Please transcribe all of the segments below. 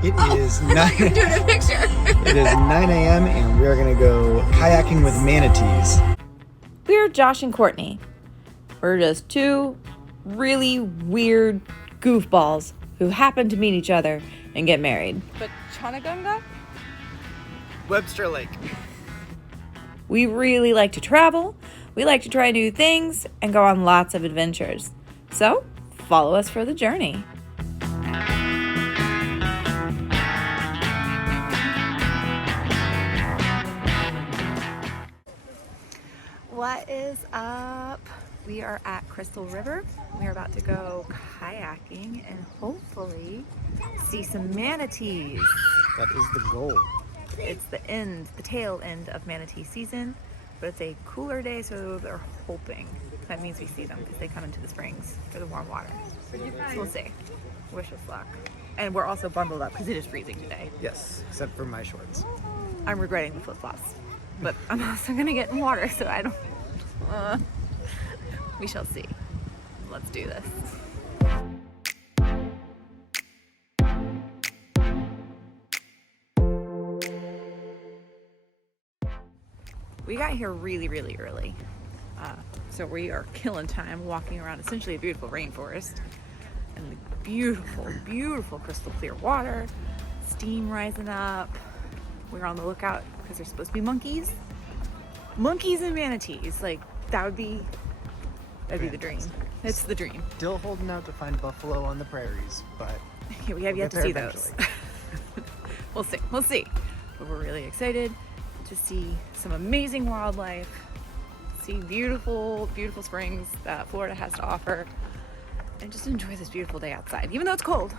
It is 9 You're doing a picture. It is 9 a.m. and we are going to go kayaking with manatees. We're Josh and Courtney. We're just two really weird goofballs who happen to meet each other and get married. But Chanagunga? Webster Lake. We really like to travel, we like to try new things, and go on lots of adventures. So, follow us for the journey. What is up? We are at Crystal River. We are about to go kayaking and hopefully see some manatees. That is the goal. It's the tail end of manatee season, but it's a cooler day, so they're hoping that means we see them because they come into the springs for the warm water. So we'll see. Wish us luck. And we're also bundled up because it is freezing today. Yes, except for my shorts. I'm regretting the flip-flops, but I'm also gonna get in water, so I don't. We shall see. Let's do this. We got here really early, so we are killing time walking around essentially a beautiful rainforest and the beautiful crystal clear water, steam rising up. We're on the lookout because there's supposed to be monkeys and manatees. Like that'd be the dream. It's the dream. Still holding out to find buffalo on the prairies, but yeah, we have yet to see those. We'll see. But we're really excited to see some amazing wildlife, see beautiful springs that Florida has to offer, and just enjoy this beautiful day outside. Even though it's cold.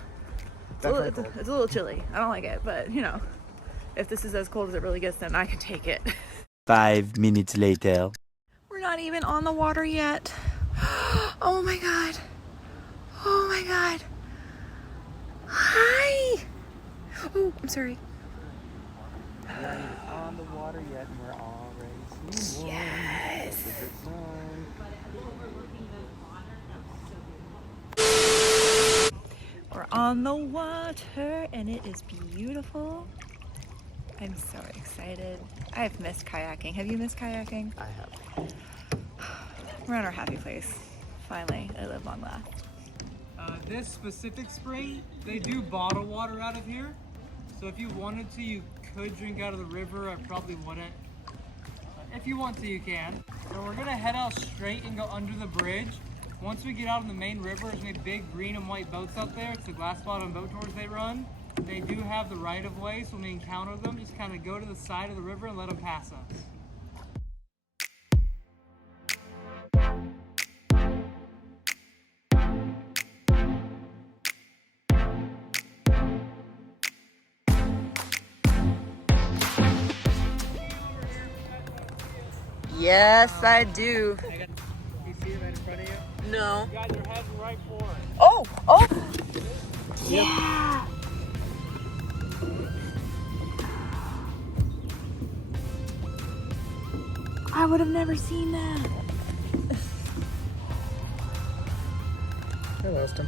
It's a little chilly. I don't like it, but you know, if this is as cold as it really gets, then I can take it. 5 minutes later. We're not even on the water yet. Oh my god. Hi. Oh, I'm sorry. We're not even on the water yet and we're already seeing one. Yes. We're on the water and it is beautiful. I'm so excited. I've missed kayaking. Have you missed kayaking? I have. We're in our happy place. Finally, I live long last. This specific spring, they do bottle water out of here. So if you wanted to, you could drink out of the river. I probably wouldn't. If you want to, you can. So we're gonna head out straight and go under the bridge. Once we get out on the main river, there's gonna be big green and white boats out there. It's the glass bottom boat tours they run. They do have the right of way, so when we encounter them, just kind of go to the side of the river and let them pass us. Yes, I do. You see it right in front of you? No. You guys are heading right for it. Oh! Yeah! I would have never seen that. I lost him.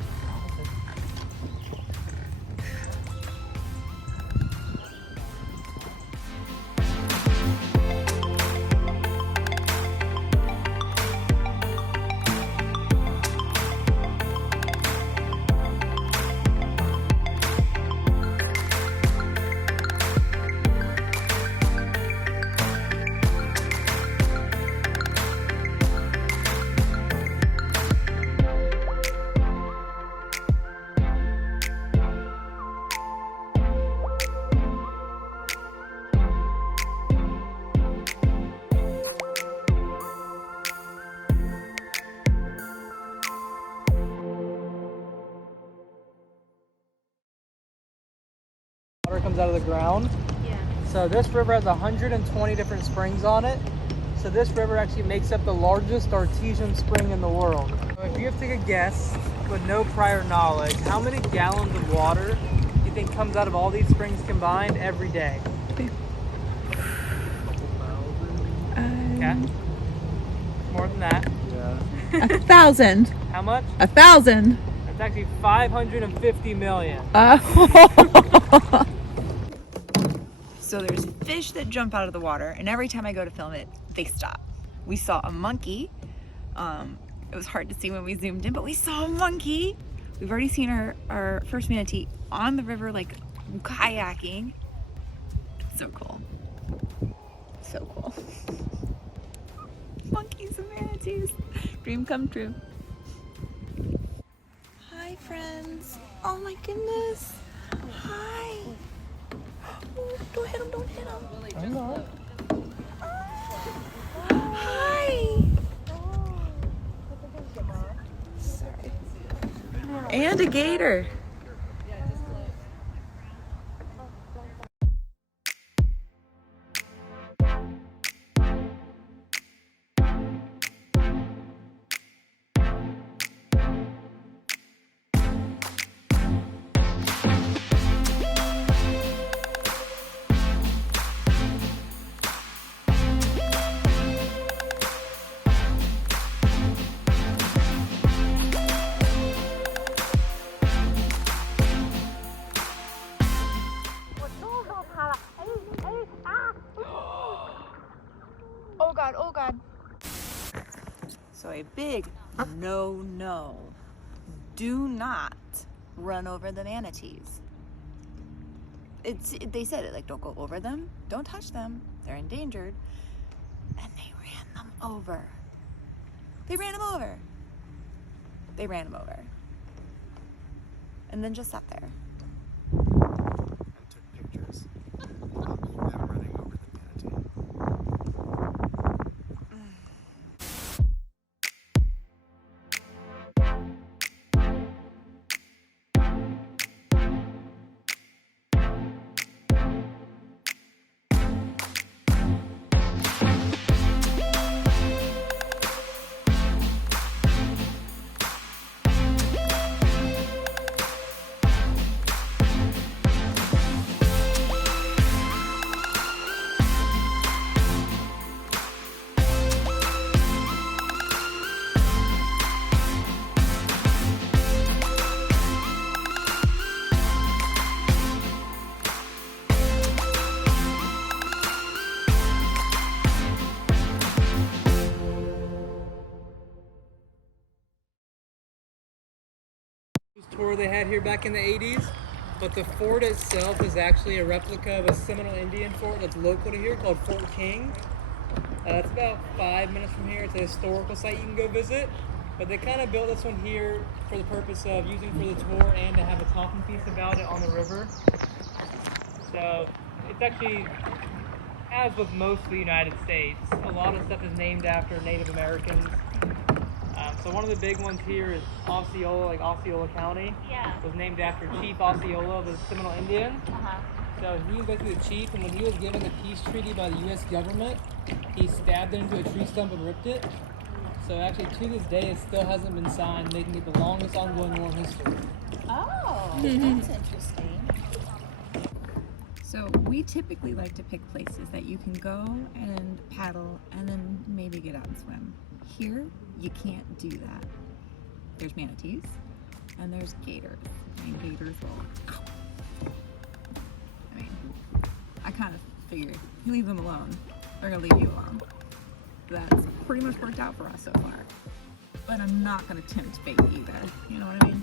Water comes out of the ground. Yeah. So this river has 120 different springs on it. So this river actually makes up the largest artesian spring in the world. So if you have to take a guess with no prior knowledge, how many gallons of water do you think comes out of all these springs combined every day? Okay. More than that. Yeah. 1,000. How much? 1,000. It's actually 550 million. So there's fish that jump out of the water, and every time I go to film it, they stop. We saw a monkey. It was hard to see when we zoomed in, but we saw a monkey. We've already seen our first manatee on the river, like kayaking. So cool. So cool. Monkeys and manatees. Dream come true. Hi, friends. Oh my goodness. Hi. Oh, don't hit him, don't hit him. I'm not. Hi. Sorry. And a gator. Oh God, oh God. So a big no. Do not run over the manatees. They said it, like, don't go over them, don't touch them, they're endangered. And they ran them over. They ran them over. They ran them over. And then just sat there. And took pictures of them running over the manatee. Tour they had here back in the 80s, but the fort itself is actually a replica of a Seminole Indian fort that's local to here called Fort King. It's about 5 minutes from here. It's a historical site you can go visit, but they kind of built this one here for the purpose of using for the tour and to have a talking piece about it on the river. So it's actually, as with most of the United States, a lot of stuff is named after Native Americans. So one of the big ones here is Osceola, like Osceola County. Yeah. Was named after Chief Osceola, the Seminole Indian. Uh-huh. So he was basically the chief, and when he was given the peace treaty by the U.S. government, he stabbed it into a tree stump and ripped it. So actually, to this day, it still hasn't been signed, making it the longest ongoing war in history. Oh, that's interesting. So we typically like to pick places that you can go and paddle and then maybe get out and swim. Here, you can't do that. There's manatees and there's gators. And gators will, I mean, I kind of figured you leave them alone, they're gonna leave you alone. That's pretty much worked out for us so far. But I'm not gonna tempt fate either, you know what I mean?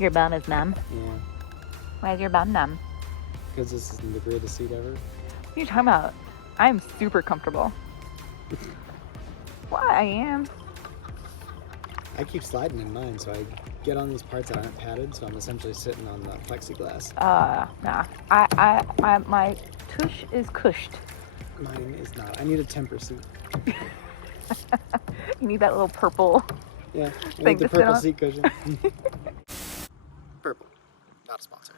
Your bum is numb. Yeah, Why is your bum numb? because this isn't the greatest seat ever. What are you talking about? I'm super comfortable. Well, I am. I keep sliding in mine, so I get on these parts that aren't padded, so I'm essentially sitting on the plexiglass. Nah. I my tush is cushed. Mine is not. I need a temper seat. You need that little purple. Yeah, I Thing need the to sit purple on? seat cushion. Purple, not a sponsor.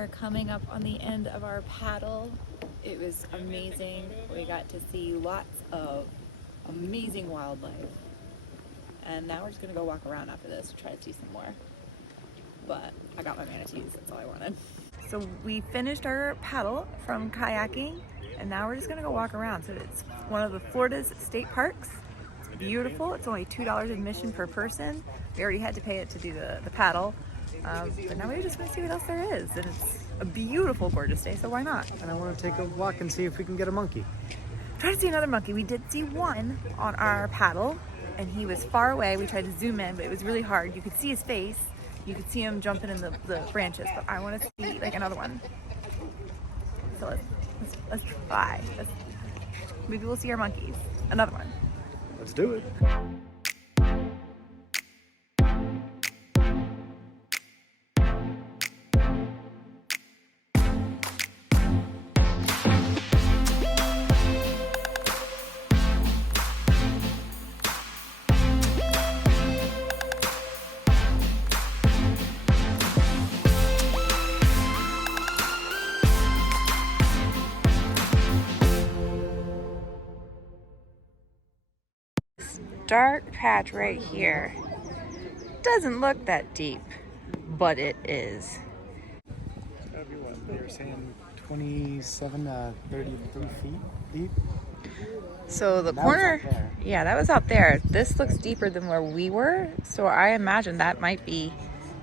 are coming up on the end of our paddle. It was amazing. We got to see lots of amazing wildlife. And now we're just gonna go walk around after this, try to see some more. But I got my manatees, that's all I wanted. So we finished our paddle from kayaking, and now we're just gonna go walk around. So it's one of the Florida's state parks. It's beautiful. It's only $2 admission per person. We already had to pay it to do the paddle. But now we're just gonna see what else there is. And it's a beautiful, gorgeous day, so why not? And I want to take a walk and see if we can get a monkey. Try to see another monkey. We did see one on our paddle, and he was far away. We tried to zoom in, but it was really hard. You could see his face. You could see him jumping in the branches, but I want to see like another one. So let's try. Maybe we'll see our monkeys. Another one. Let's do it. Dark patch right here doesn't look that deep, but it is. It's gotta be what they were saying, 27 to 33 feet deep. So the That was corner, out there. yeah, that was out there. This looks deeper than where we were, so I imagine that might be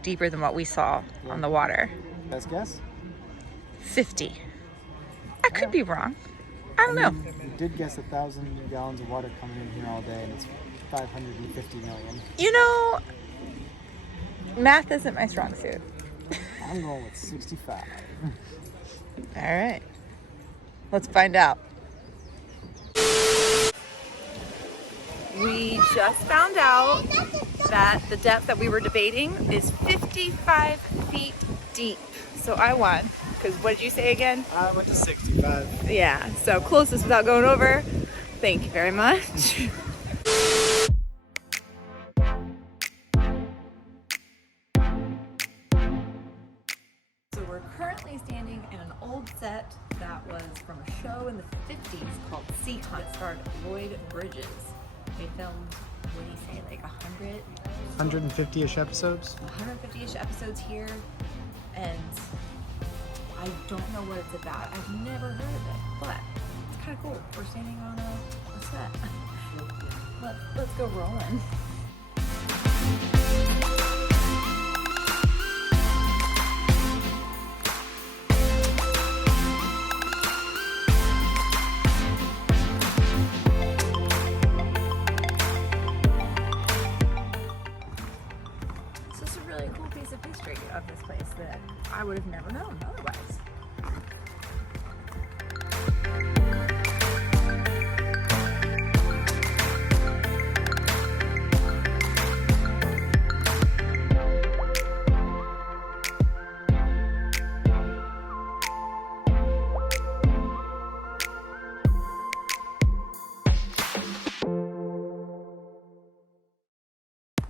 deeper than what we saw on the water. Best guess? 50. I could be wrong. I don't know. We did guess 1,000 gallons of water coming in here all day, and it's 550 million. You know, math isn't my strong suit. I'm going with 65. All right, let's find out. We just found out that the depth that we were debating is 55 feet deep. So I won, because what did you say again? I went to 65. Yeah, so closest without going over. Thank you very much. So we're currently standing in an old set that was from a show in the 50s called Sea Hunt. It starred Lloyd Bridges. They filmed, what do you say, like 100? 150-ish episodes. 150-ish episodes here, and I don't know what it's about. I've never heard of it, but it's kind of cool. We're standing on a set. Let's go rolling. This is a really cool piece of history of this place that I would have never known otherwise.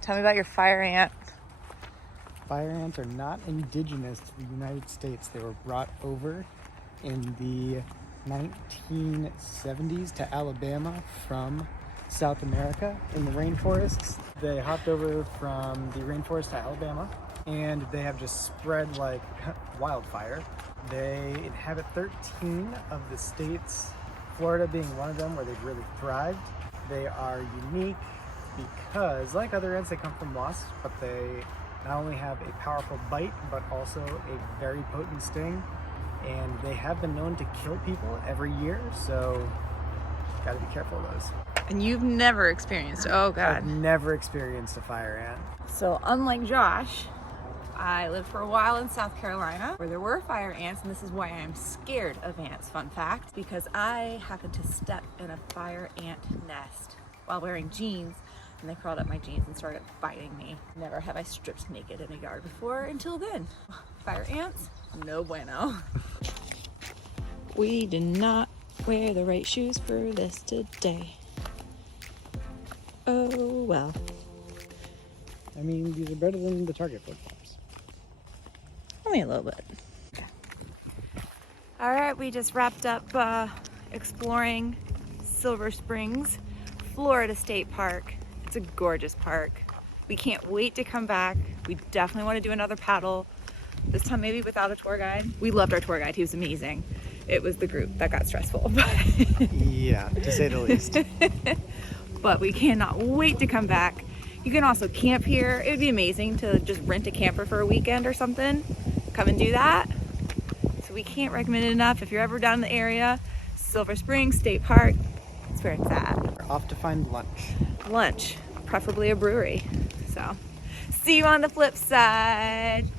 Tell me about your fire ant. Fire ants are not indigenous to the United States. They were brought over in the 1970s to Alabama from South America in the rainforests. They hopped over from the rainforest to Alabama, and they have just spread like wildfire. They inhabit 13 of the states, Florida being one of them, where they've really thrived. They are unique because, like other ants, they come from wasps, but they not only have a powerful bite, but also a very potent sting. And they have been known to kill people every year, so gotta be careful of those. And you've never experienced, oh God. I've never experienced a fire ant. So unlike Josh, I lived for a while in South Carolina where there were fire ants, and this is why I am scared of ants, fun fact, because I happened to step in a fire ant nest while wearing jeans, and they crawled up my jeans and started biting me. Never have I stripped naked in a yard before until then. Fire ants, no bueno. We did not wear the right shoes for this today. Oh well. I mean, these are better than the Target flip-flops. Only a little bit. All right, we just wrapped up exploring Silver Springs, Florida State Park. It's a gorgeous park. We can't wait to come back. We definitely want to do another paddle. This time maybe without a tour guide. We loved our tour guide, he was amazing. It was the group that got stressful. Yeah, to say the least. But we cannot wait to come back. You can also camp here. It would be amazing to just rent a camper for a weekend or something. Come and do that. So we can't recommend it enough. If you're ever down in the area, Silver Springs State Park, it's where it's at. We're off to find lunch. Lunch, preferably a brewery. So see you on the flip side.